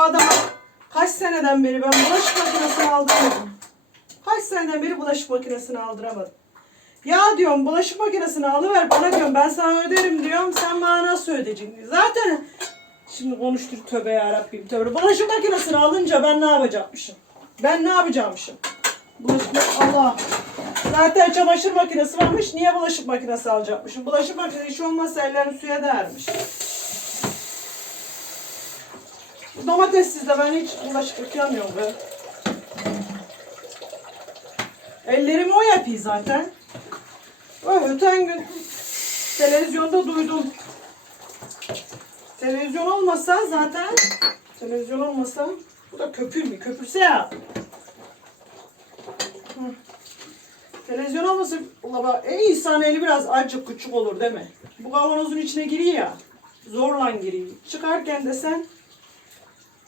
Bak şimdi bu adam kaç seneden beri ben bulaşık makinesini aldırmadım. Kaç seneden beri bulaşık makinesini aldıramadım. Ya diyorum bulaşık makinesini alıver bana diyorum ben sana öderim diyorum sen bana nasıl ödeyeceksin? Zaten şimdi konuştur tövbe yarabbim tövbe. Bulaşık makinesini alınca ben ne yapacakmışım? Ben ne yapacağımışım? Bulaşık Allah. Zaten çamaşır makinesi varmış. Niye bulaşık makinesi alacakmışım? Bulaşık makinesi hiç olmazsa ellerini suya değermiş. Bu Domatessiz de ben hiç bulaşık yıkayamıyorum be. Ellerimi o yapıyor zaten. O öten gün televizyonda duydum. Televizyon olmasa zaten televizyon olmasa bu da köpür mü? Köpürse ya. Hı. Televizyon olmasa ula bak e, insan eli biraz acık küçük olur değil mi? Bu kavanozun içine giriyor ya. Zorla giriyor. Çıkarken de sen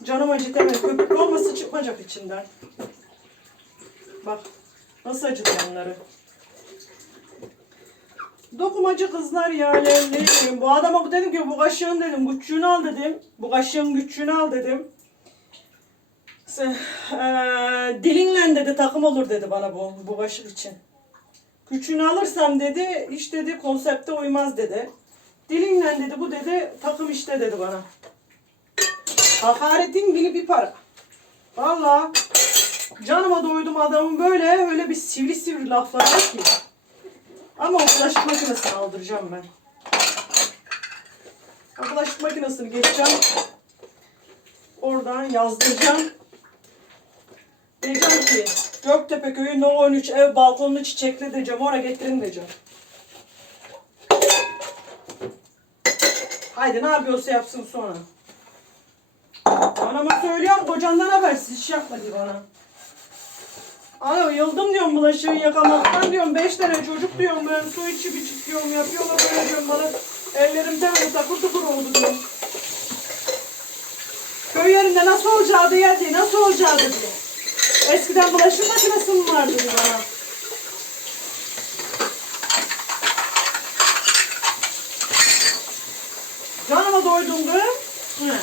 canım acıt hemen köpük olması çıkmayacak içinden. Bak nasıl acıdı yanları. Dokumacı kızlar ya levliyim. Bu adama bu dedim ki bu kaşığın dedim küçüğünü al dedim. Bu kaşığın küçüğünü al dedim. Sen, eee, dilinle dedi takım olur dedi bana bu, bu kaşık için. Küçüğünü alırsam dedi hiç dedi konsepte uymaz dedi. Dilinle dedi bu dedi takım işte dedi bana. Hakaretin bini bir para. Valla canıma doydum adamın böyle öyle bir sivri sivri lafları var ki. Ama o bulaşık makinesini aldıracağım ben. O bulaşık makinesini geçeceğim. Oradan yazdıracağım. Diyeceğim ki Göktepe köyü No 13 ev balkonunu çiçekli diyeceğim. Oraya getirin diyeceğim. Haydi ne yapıyorsa yapsın sonra. Anama söylüyorum kocandan habersiz iş yapma diyor bana. Ana yıldım diyorum bulaşığı yakamaktan diyorum. Beş tane çocuk diyorum ben su içip içip diyorum yapıyorlar böyle diyorum bana. Ellerim temel takır tukur oldu diyorum. Köy yerinde nasıl olacağı diye diye nasıl olacağı diye. Eskiden bulaşık makinesi mi vardı diyor bana. Canıma doydum. Hı.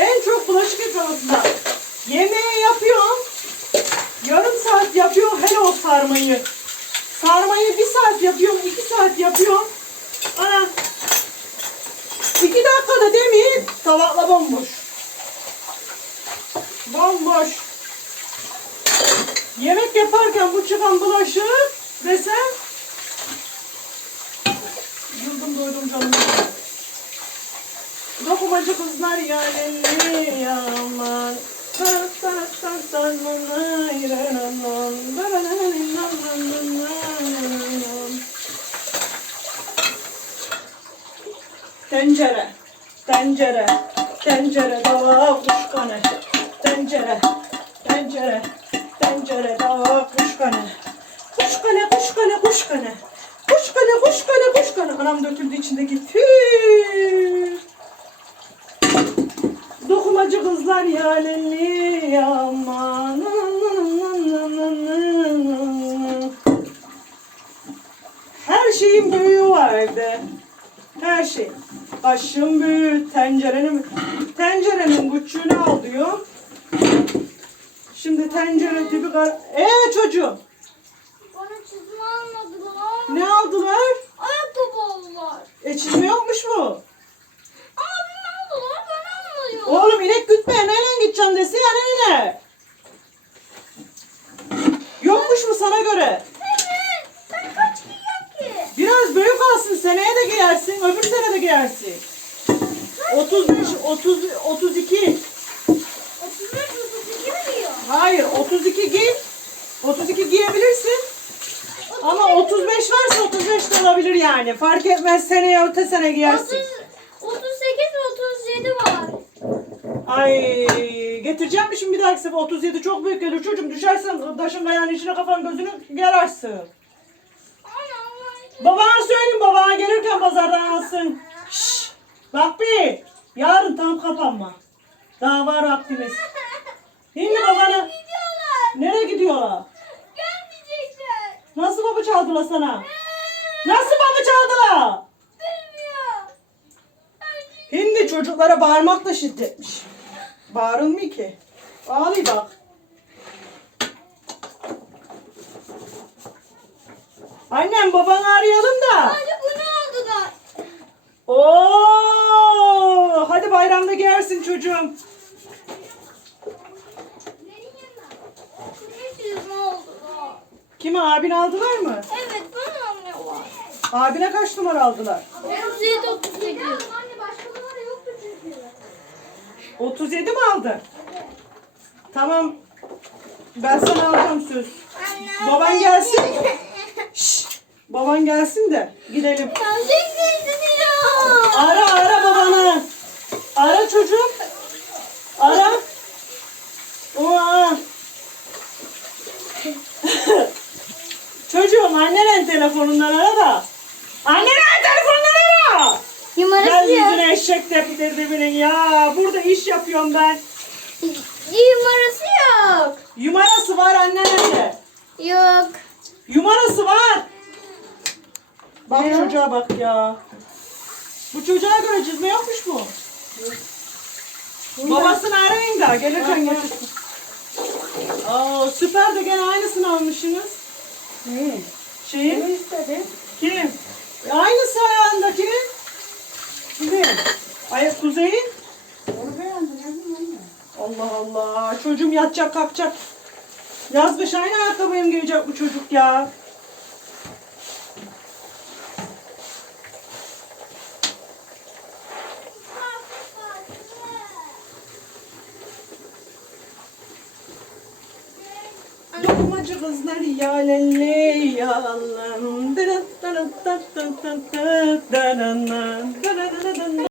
En çok bulaşık yıkamasında. Yemeği yapıyorum. Yarım saat yapıyorum hele o sarmayı. Sarmayı bir saat yapıyorum, iki saat yapıyorum. Ana. İki dakikada demeyeyim, tabakla bomboş. Bomboş. Yemek yaparken bu çıkan bulaşık desem yıldım doydum canım. Dokumacı kızlar yani yaman. Tencere, tencere, tencere, tava, kuşkane. Tencere, tencere, tencere, tava, kuşkane. Kuşkane, kuşkane, kuşkane. Kuşkane, kuşkane, kuşkane. Anam döküldü içindeki tüy. Dokumacı kızlar yaleli yaman. Her şeyin büyüğü vardı. Her şey. Kaşın büyüğü, tencerenin tencerenin küçüğünü al diyor. Şimdi tencere dibi kar... Ee çocuğum Bana çizme almadılar. ne aldılar? Ayakkabı aldılar. E çizme yokmuş mu? Abim aldılar ben almıyorum. Oğlum inek gütmeye neyle gideceğim dese yani ne? Yokmuş mu sana göre? Ben kaç giyeceğim ki? Biraz büyük alsın seneye de giyersin öbür sene de giyersin. 35, 30, 32. 35 32 mi diyor? Hayır 32 giy. 32 giyebilirsin. Ama 35 varsa 35 de olabilir yani. Fark etmez seneye öte sene 30, giyersin. 38 ve 37 var. Ay getireceğim mi şimdi bir dahaki sefer 37 çok büyük gelir çocuğum düşersen taşın kayağın içine kafan gözünü. Anne Allah. Babana söyleyeyim babana gelirken pazardan alsın. Şşş, bak bir yarın tam kapanma. Daha var vaktimiz. Şimdi babana Gidiyorlar. nereye gidiyorlar? Gelmeyecekler. Nasıl baba çaldılar sana? Nasıl baba çaldılar? Bilmiyorum. Hindi çocuklara bağırmak da şiddetmiş. Bağırılmıyor ki. Ağlıyor bak. Annem babanı arayalım da. Hadi bunu aldılar. Oo, hadi bayramda giyersin çocuğum. Ne yüzme oldu? Kime abin aldılar mı? Evet bana aldılar. Abine kaç numara aldılar? Ben size 9 37 mi aldın? Tamam. Ben sana alacağım söz. Anne. Baban gelsin. Şşş, baban gelsin de gidelim. Ara ara babanı. Ara çocuğum. Ara. Oha. Çocuğum annenen telefonundan ara da. Annenen. Gel Numarası yok. yüzüne eşek teptirdi benim ya. Burada iş yapıyorum ben. Numarası yok. Yumarası var annenen de. Yok. Yumarası var. Bak çocuğa bak ya. Bu çocuğa göre çizme yokmuş mu? Babasını arayın da gelirken getirsin. Aa, süper de gene aynısını almışsınız. Ne? Şeyin. Ne istedin? Kim? E, Aynısı ayağındakinin. Kimin? Ay Kuzey'in. Onu beğendim anne. Allah Allah. Çocuğum yatacak kalkacak. Yazmış aynı ayakkabıya mı giyecek bu çocuk ya? Lokmacı kızlar ya lelle ya Allah'ım.